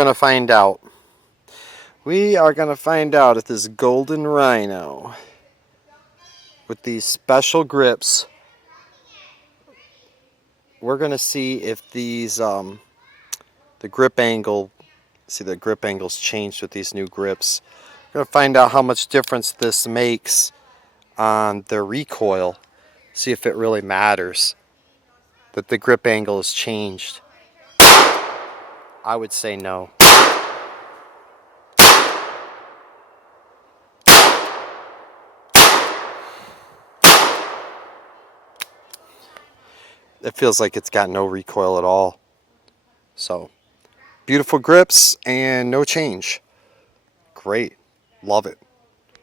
going to find out. We are going to find out if this golden rhino with these special grips, we're going to see if these, the grip angle, see the grip angle's changed with these new grips. We're going to find out how much difference this makes on the recoil. See if it really matters that the grip angle has changed. I would say no. It feels like it's got no recoil at all. So, beautiful grips and no change. Great. Love it.